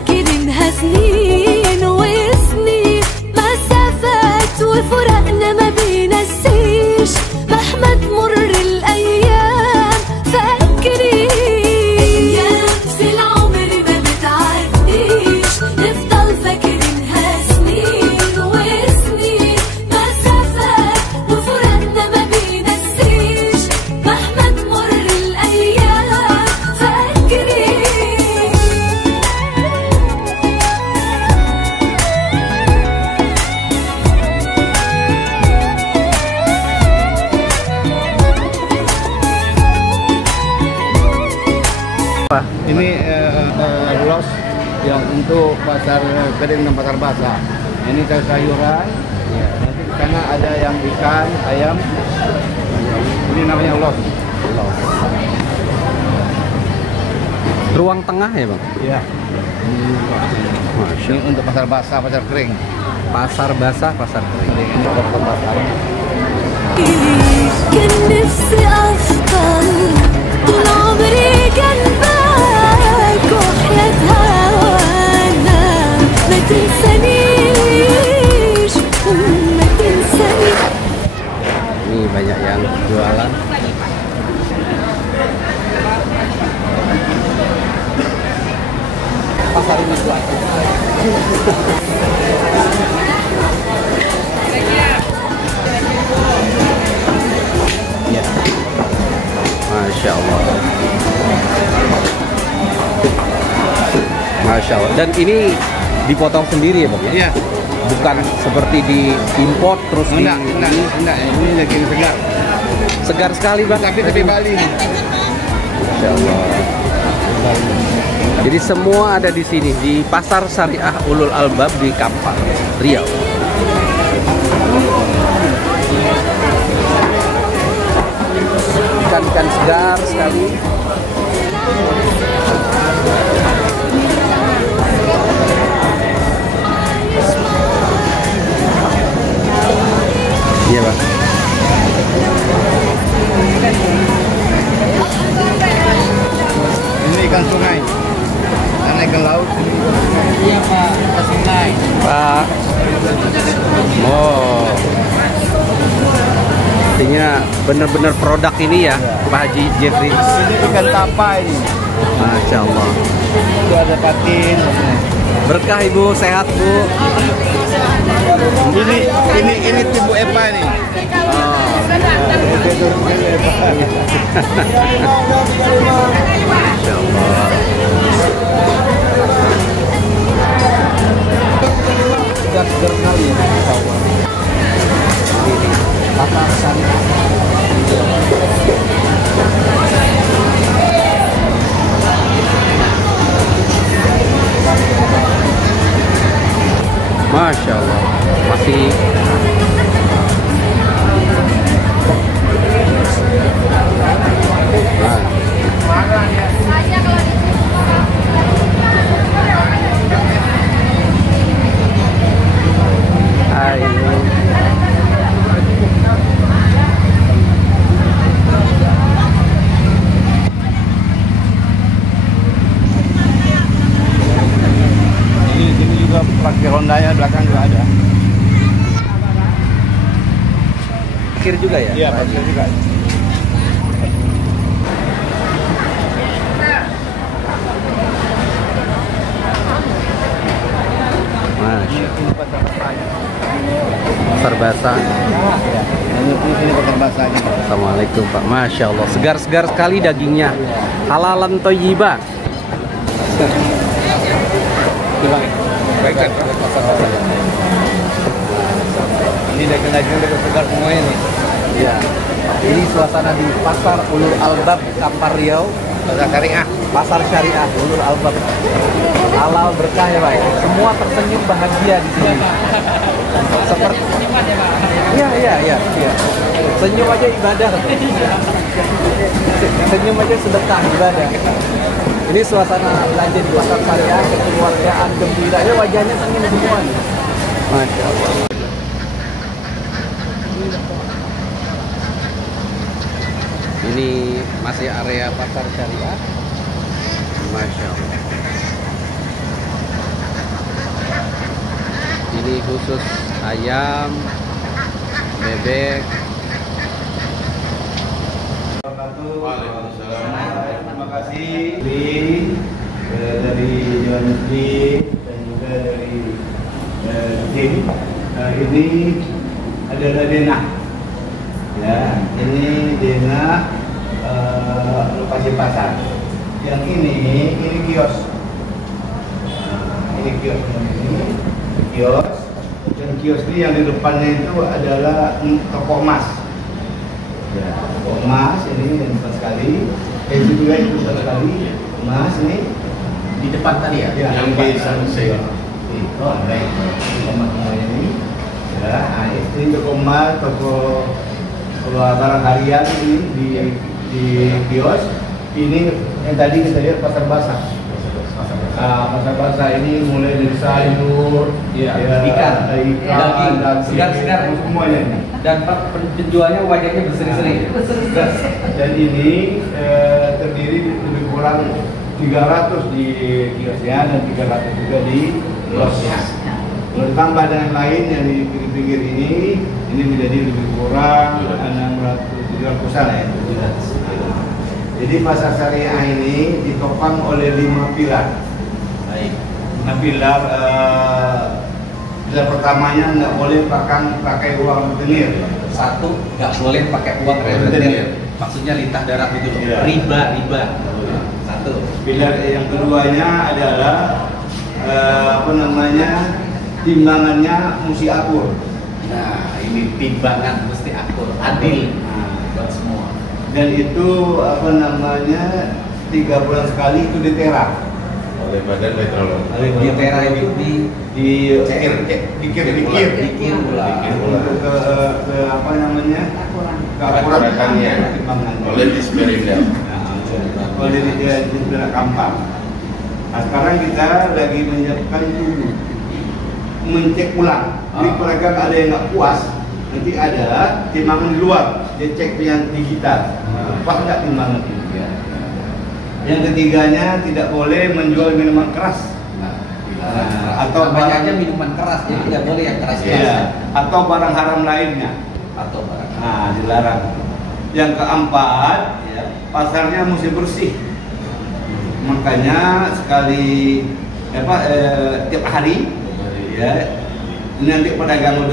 فاكرينها سنين وسنين، مسافات وفراقنا ما بينسيش، مهما تمر الأيام فاكرين. أيام في العمر ما بتعديش، نفضل فاكرينها سنين وسنين، مسافات وفراقنا ما بينسيش، مهما تمر الأيام فاكرين. Ini los yang untuk pasar kering dan pasar basah. Ini sayuran. Ya, nanti di sana ada yang ikan, ayam. Ini namanya los. Ruang tengah ya bang? Iya. Ini untuk pasar basah, pasar kering. Pasar basah, pasar kering. Ini untuk pasar basah. كان نفسي أفضل طول عمري جنبك، وحياة هوانا ما تنسانيش ما تنسانيش. Ini banyak yang jualan. Pasar ini cuaca. Ya. Masya Allah. Masya Allah. Dan ini dipotong sendiri ya bang? Iya. Bukan seperti diimport terus Enggak. Ini daging segar. segar sekali bang. Tapi Bali. Masya Allah. Jadi semua ada di sini di Pasar Syariah Ulul Albab di Kampar, Riau. Ikan-ikan segar sekali. Iya bang. Ini ikan sungai. Karena ikan laut. Iya Pak, ikan sungai. Pak. Oh. Artinya benar-benar produk ini ya, Pak Haji Jeffrey. Ini ikan tapa ini. Masya Allah. Itu ada patin. Berkah Ibu, sehat Bu. Ini tibu Epa nih. Masya Allah. Segar sekali ya. Ini Pasar Syariah. Masya Allah, masih Ini juga parkir Hondanya belakang juga ada. parkir juga ya? Iya, parkir juga. Masya Pasar basah. Ini pasar basahnya. Assalamualaikum Pak. Masya Allah, segar-segar sekali dagingnya. Halalan toyibah. Baikkan pasar basah. Ini daging-daging segar semua ini. Ya. Ini suasana di Pasar Ulul Albab Kampar Riau. Pasar Syariah. Pasar Syariah Ulul Albab. Halal berkah ya Pak. Semua tersenyum bahagia di sini. Seperti Iya. Senyum aja ibadah. Senyum aja sedekah ibadah. Ini suasana belanja di Pasar Syariah, kekeluargaan gembira. Ya wajahnya senyum semua nih. Masya Allah. Ini masih area Pasar Syariah. Masya Allah. Ini khusus ayam, bebek. Terima kasih dari Dewan Masjid dan juga dari tim. Ini adalah denah. Ya, ini denah lokasi pasar. Yang ini kios. Ini kios kios. Dan kios ini yang di depannya itu adalah toko emas. Ya, toko emas ini yang depan sekali. Itu juga itu depan sekali. Emas ini Di depan tadi ya? yang di Sunset. Oh, baik. Emas ini. Ya, nah, ini toko emas, toko barang harian ini di kios. Ini yang tadi kita lihat pasar basah. Pasar basah ini mulai dari sayur, ikan, daging, segar-segar semuanya. Dan penjualnya wajahnya berseri-seri. Dan ini terdiri lebih kurang 300 di kiosnya dan 300 juga di losnya. Kalau ditambah dengan lain yang di pinggir-pinggir ini menjadi lebih kurang 600-700-an ya. Jadi pasar syariah ini ditopang oleh 5 pilar. Baik. Nah, pilar pertamanya nggak boleh pakai uang rentenir. Satu, nggak boleh pakai uang rentenir. Maksudnya lintah darah itu loh. Iya. Riba. Satu. Pilar yang keduanya adalah timbangannya mesti akur. Nah, ini timbangan mesti akur, adil buat semua. Dan itu 3 bulan sekali itu ditera. Oleh Badan Meteorologi. Di tera itu dikir ulang. untuk ke Keakuratannya oleh Disperinda. Oleh Disperinda Kampar. Nah, sekarang kita lagi menyiapkan tubuh mencek ulang. Jadi pedagang ada yang nggak puas, nanti ada timbangan di luar, dia cek yang digital, pas nggak timbangan itu. Yang ketiganya tidak boleh menjual minuman keras. Atau namanya aja minuman keras, jadi tidak boleh yang keras. Atau barang haram lainnya. Atau barang. Nah, dilarang. Yang keempat, pasarnya mesti bersih. Makanya sekali tiap hari ya, nanti pedagang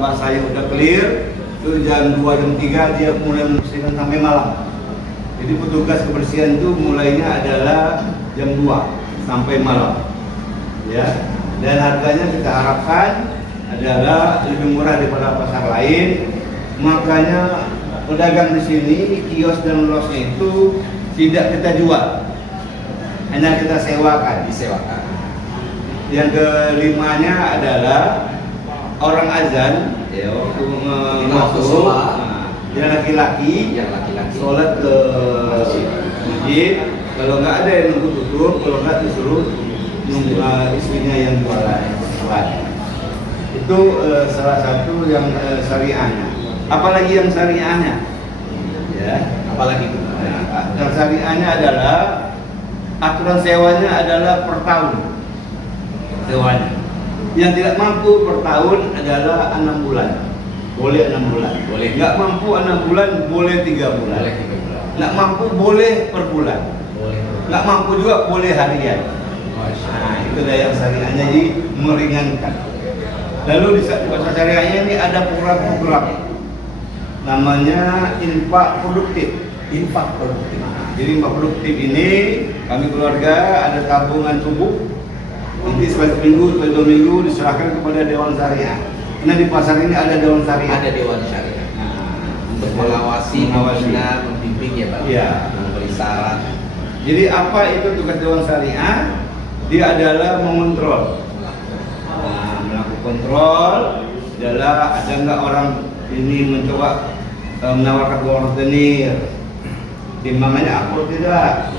bahasanya udah clear, itu jam 2 jam 3 dia mulai membersihkan sampai malam. Jadi petugas kebersihan itu mulainya adalah jam 2 sampai malam. Ya. Dan harganya kita harapkan adalah lebih murah daripada pasar lain. Makanya pedagang di sini, kios dan losnya itu tidak kita jual. Hanya kita sewakan. Disewakan. Yang kelimanya adalah orang azan ya waktu masuk. Yang laki-laki sholat ke masjid. Kalau nggak ada yang nunggu tutup, kalau nggak disuruh nunggu istrinya yang jualan. Itu salah satu yang syariahnya. Apalagi yang syariahnya? Ya, Apalagi itu? yang syariahnya adalah aturan sewanya adalah per tahun. Sewanya. Yang tidak mampu per tahun adalah 6 bulan. Boleh 6 bulan. Boleh. Nggak mampu 6 bulan, boleh 3 bulan. Boleh 3 bulan. Nggak mampu boleh per bulan. Boleh. Nggak mampu juga boleh harian. Nah, itu yang syariahnya, jadi meringankan. Lalu di pasar syariahnya ini ada program-program namanya infak produktif. Infak produktif. Jadi infak produktif ini kami keluarga ada tabungan subuh. Nanti setiap minggu, setiap 2 minggu diserahkan kepada Dewan Syariah. Nah, di pasar ini ada Dewan Syariah. Ada Dewan Syariah. Untuk mengawasi, membina, membimbing ya Pak. Iya. Memberi saran. Jadi apa itu tugas Dewan Syariah? Dia adalah mengontrol. Nah, melakukan kontrol adalah ada nggak orang ini mencoba menawarkan uang rentenir, timbangannya akur tidak?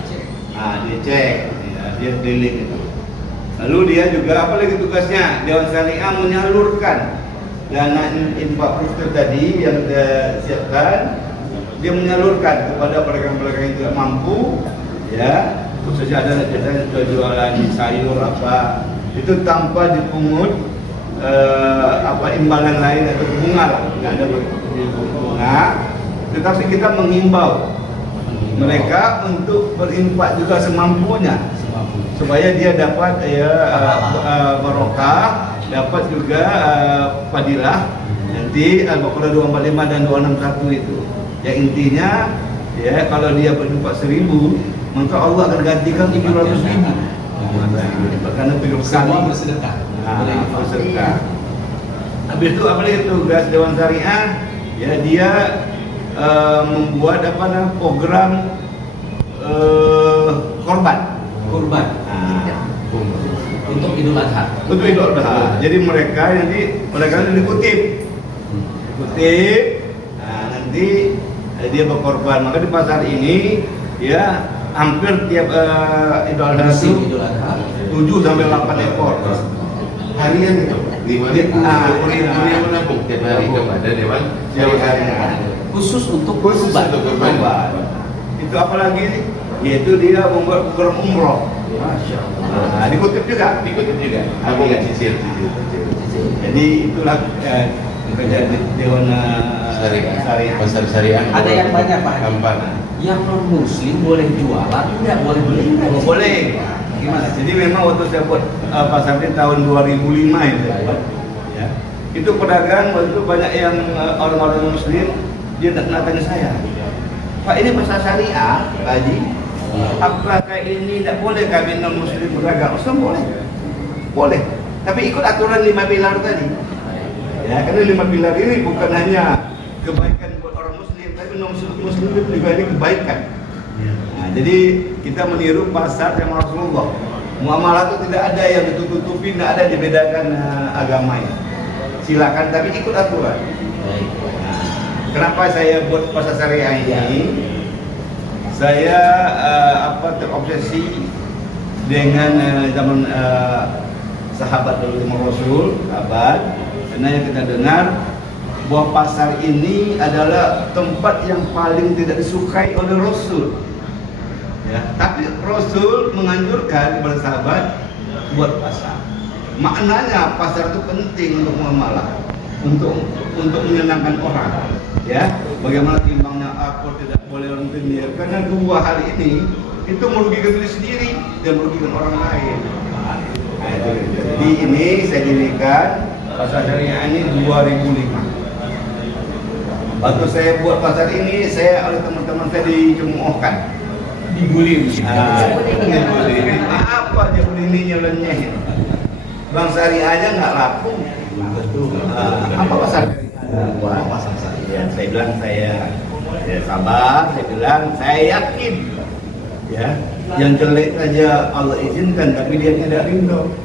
Nah, dicek, ya, dia delete itu. Lalu dia juga apalagi tugasnya Dewan Syariah menyalurkan dana infak produktif tadi yang kita siapkan, dia menyalurkan kepada pedagang-pedagang yang tidak mampu, ya. Khususnya ada biasanya jualan sayur apa itu tanpa dipungut imbalan lain atau bunga lah, nggak ada bunga. Tetapi kita mengimbau mereka untuk berinfak juga semampunya, supaya dia dapat barokah, dapat juga fadilah. Nanti Al-Baqarah 245 dan 261 itu. Ya intinya, ya kalau dia berinfak 1000, maka Allah akan gantikan 700.000. Karena 7 kali bersedekah. bersedekah. Habis itu apalagi tugas Dewan Syariah, ya dia membuat program korban Untuk Idul Adha. untuk Idul Adha. Jadi mereka dikutip. Nah, nanti dia berkorban. Maka di pasar ini ya hampir tiap Idul Adha itu 7 sampai 8 ekor. Harian itu 5.000 menabung tiap hari kepada Dewan Syariah. Khusus untuk korban. Itu apalagi yaitu dia membuat program umroh. Masya Allah. Nah, dikutip juga. Aku nggak cicil. Jadi itulah kerja Dewan Syariah. Pasar Syariah. Ada yang banyak Pak. Gampang. Yang non Muslim boleh jualan, nggak boleh beli? Boleh. Gimana? Jadi memang waktu saya buat pasar ini tahun 2005 itu, ya. Itu pedagang waktu itu banyak yang orang-orang Muslim dia tanya saya, Pak ini pasar syariah, Pak Haji, apakah ini tidak boleh kami non Muslim berdagang? Oh, boleh. Tapi ikut aturan 5 pilar tadi. Ya, karena 5 pilar ini bukan hanya kebaikan buat orang Muslim, tapi non Muslim juga ini kebaikan. Nah, jadi kita meniru pasar yang Rasulullah. Muamalah itu tidak ada yang ditutup-tutupi, tidak ada yang dibedakan agama ini. Silakan, tapi ikut aturan. Nah, kenapa saya buat pasar syariah ini? Saya terobsesi dengan zaman sahabat Rasul, karena yang kita dengar bahwa pasar ini adalah tempat yang paling tidak disukai oleh Rasul. Ya, tapi Rasul menganjurkan kepada sahabat buat pasar. Maknanya pasar itu penting untuk muamalah, untuk menyenangkan orang. Ya, bagaimana timbangnya aku tidak boleh rentenir, karena dua hal ini itu merugikan diri sendiri dan merugikan orang lain. Nah, itu. Jadi ini saya dirikan pasar syariah ini 2005. Waktu saya buat pasar ini, saya oleh teman-teman saya dicemoohkan, dibully. Apa aja bullyingnya lenyeh. Bang syariah aja nggak laku. Apa pasar syariah? Saya bilang saya sabar. Saya bilang saya yakin. Ya, yang jelek aja Allah izinkan, tapi dia tidak rindu.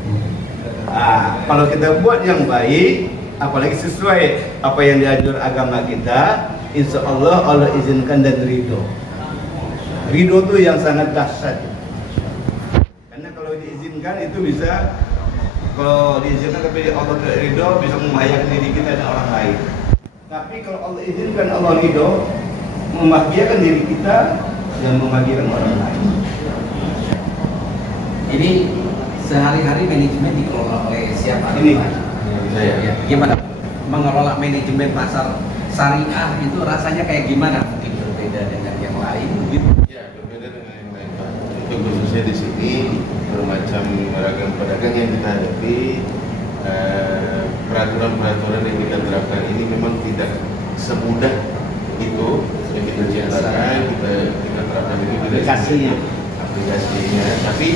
Kalau kita buat yang baik, apalagi sesuai apa yang diajar agama kita, insya Allah Allah izinkan dan ridho. Ridho itu yang sangat dahsyat. Karena kalau diizinkan itu bisa, kalau diizinkan tapi Allah tidak ridho, bisa membahayakan diri kita dan orang lain. Tapi kalau Allah izinkan, Allah ridho, membahagiakan diri kita dan membahagiakan orang lain. Ini sehari-hari manajemen dikelola oleh siapa? Ini. Ya, gimana mengelola manajemen pasar syariah itu rasanya kayak gimana? Mungkin berbeda dengan yang lain gitu. Ya, berbeda dengan yang lain Pak. Untuk khususnya di sini bermacam beragam pedagang yang kita hadapi, peraturan-peraturan yang kita terapkan ini memang tidak semudah itu yang kita ciptakan, kita terapkan itu tidak aplikasinya. Tapi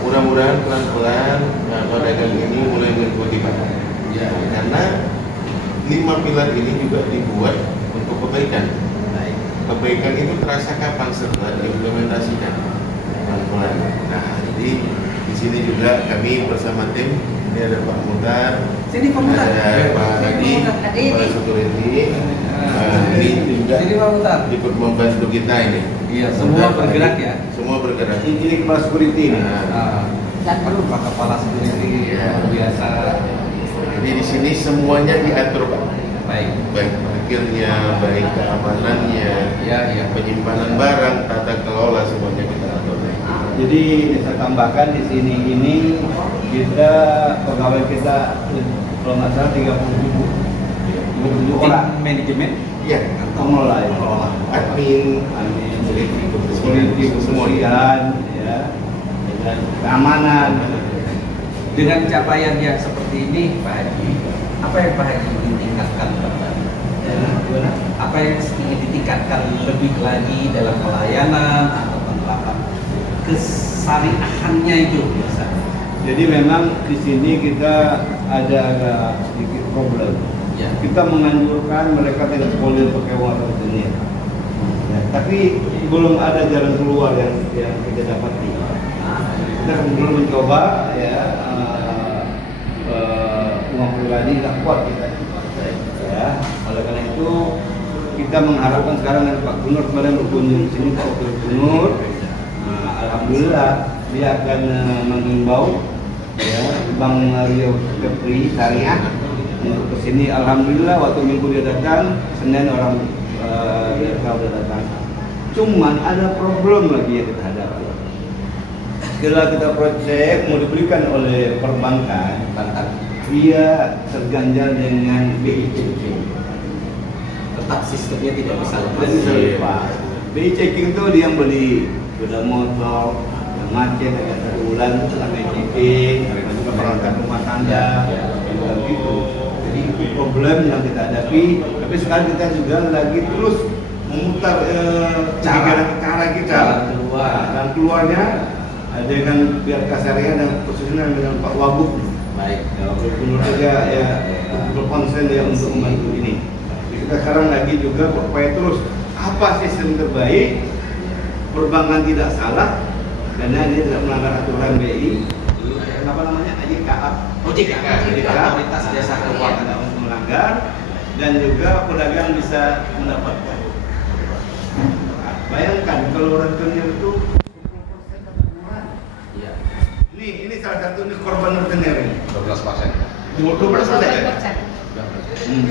mudah-mudahan pelan-pelan pedagang ini mulai mengikuti Pak. Ya, karena 5 pilar ini juga dibuat untuk kebaikan. Kebaikan itu terasa kapan setelah diimplementasikan pelan-pelan. Nah, jadi di sini juga kami bersama tim, ini ada Pak Mutar, Sini Pak Mutar, ada Pak Hadi, Pak Security, ini juga Sini Pak Mutar, ikut membantu kita ini. Iya, semua bergerak ya. Semua bergerak. Ini kepala security ini. Pak Kepala Security luar biasa. Jadi di sini semuanya diatur Pak. Baik. Parkirnya, baik keamanannya, Ya. penyimpanan barang, tata kelola semuanya kita atur. Jadi saya tambahkan di sini ini kita pegawai kita kalau nggak salah 37 orang. Tim manajemen Iya, Pengelola ya. admin, Security, kemudian ya, dan keamanan. dengan capaian yang seperti ini, Pak Haji, apa yang Pak Haji ingin tingkatkan, Pak? Apa yang ingin ditingkatkan lebih lagi dalam pelayanan atau penerapan kesariahannya itu biasa? Jadi memang di sini kita ada agak sedikit problem. Ya. Kita menganjurkan mereka tidak boleh pakai uang rentenir. Ya, tapi belum ada jalan keluar yang kita dapati. Kita belum mencoba ya uang pribadi tidak kuat kita. Ya, oleh karena itu kita mengharapkan sekarang dari Pak Gubernur kemarin berkunjung sini, Pak Wakil Gubernur. Alhamdulillah dia akan menghimbau ya Bank Rio Kepri Syariah untuk kesini. Alhamdulillah waktu minggu dia datang, Senin orang dia udah datang. Cuman ada problem lagi yang kita hadapi. Setelah kita project mau diberikan oleh perbankan, dia terganjal dengan BI-checking. Tetap sistemnya tidak bisa lepas. BI-checking itu dia yang beli sepeda motor, yang macet, agak 1 bulan itu kena BI-checking, ada juga peralatan rumah tangga, gitu. Jadi itu problem yang kita hadapi. Tapi sekarang kita juga lagi terus memutar cara kita. Dan keluarnya dengan biar kasarnya dan khususnya dengan Pak Wabuk. Baik. Ya, Gubernur juga ya berkonsen ya untuk membantu ini. Kita sekarang lagi juga berupaya terus apa sistem terbaik, perbankan tidak salah karena dia tidak melanggar aturan BI. Apa namanya? OJK. Otoritas Jasa Keuangan Tidak melanggar dan juga pedagang bisa mendapatkan. Bayangkan kalau rentenir itu 10% satu bulan. Iya. Ini salah satu ini korban rentenir ini. 12%. 12%.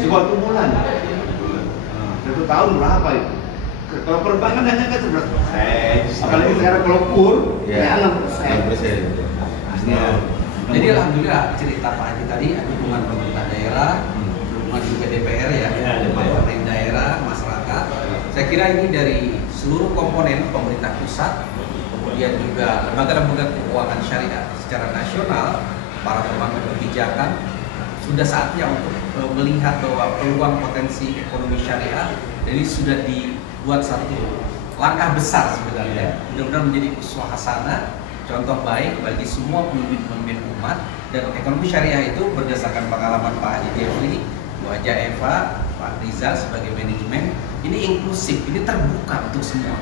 Suatu bulan. 1 tahun berapa itu? Kalau perbankan hanya kan 11%. Apalagi sekarang kalau kur, ya 6%. Jadi alhamdulillah cerita Pak Haji tadi dukungan pemerintah daerah, dukungan juga DPR ya, pemerintah daerah, masyarakat. Saya kira ini dari seluruh komponen pemerintah pusat, kemudian juga lembaga-lembaga keuangan syariah secara nasional, para pemangku kebijakan sudah saatnya untuk melihat bahwa peluang potensi ekonomi syariah jadi sudah dibuat satu langkah besar sebenarnya. Mudah-mudahan menjadi uswah hasanah, contoh baik bagi semua pemimpin-pemimpin umat, dan ekonomi syariah itu berdasarkan pengalaman Pak Haji Jeffrey, Bu Haja Eva, Pak Rizal sebagai manajemen, ini inklusif, ini terbuka untuk semua.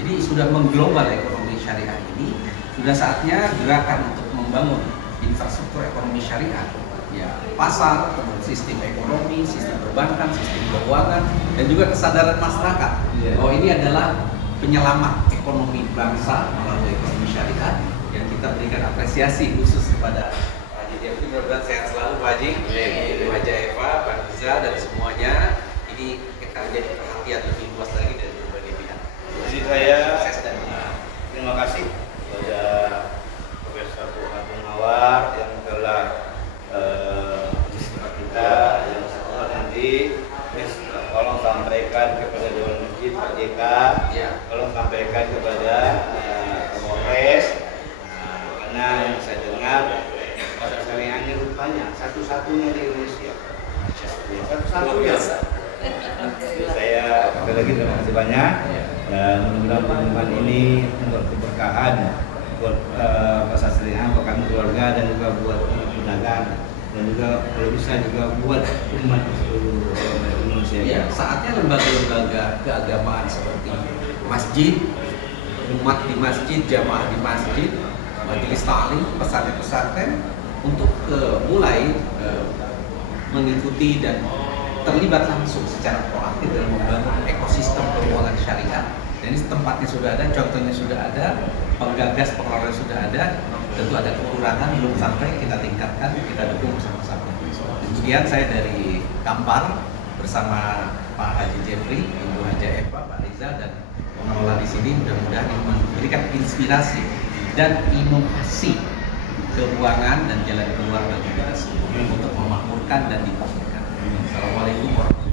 Jadi sudah mengglobal ekonomi syariah ini, sudah saatnya gerakan untuk membangun infrastruktur ekonomi syariah. Ya, pasar, sistem ekonomi, sistem perbankan, sistem keuangan, dan juga kesadaran masyarakat bahwa ini adalah penyelamat ekonomi bangsa melalui ekonomi syariah, yang kita berikan apresiasi khusus kepada Pak Haji Jeffrey. Mudah-mudahan sehat selalu Pak Haji, Ibu Haja Eva, Pak Riza, dan semuanya. Ini akan menjadi perhatian lebih luas lagi dari berbagai pihak. Jadi saya terima kasih kepada Profesor Agung Mawar yang telah kita yang sekolah nanti. Tolong sampaikan kepada Dewan Masjid Pak JK, tolong sampaikan kepada Polres, karena yang saya dengar pasar syariahnya rupanya satu-satunya di Indonesia. Satu-satunya. Saya sekali lagi terima kasih banyak, dan mudah-mudahan pertemuan ini membuat keberkahan buat pasar syariah, buat kami keluarga, dan juga buat pedagang, dan juga kalau bisa juga buat umat seluruh Indonesia. Ya, saatnya lembaga-lembaga keagamaan seperti masjid, umat di masjid, jamaah di masjid, majelis ta'lim, pesantren-pesantren untuk mulai mengikuti dan terlibat langsung secara proaktif dalam membangun ekosistem keuangan syariah. Dan ini tempatnya sudah ada, contohnya sudah ada, penggagas pengelola sudah ada. Tentu ada kekurangan, belum sampai, kita tingkatkan, kita dukung bersama-sama. Kemudian saya dari Kampar bersama Pak Haji Jeffrey, Ibu Haja Eva, Pak Rizal, dan pengelola di sini mudah-mudahan memberikan inspirasi dan inovasi keuangan dan jalan keluar bagi kita semua untuk memakmurkan dan dimakmurkan. Assalamualaikum warahmatullahi wabarakatuh.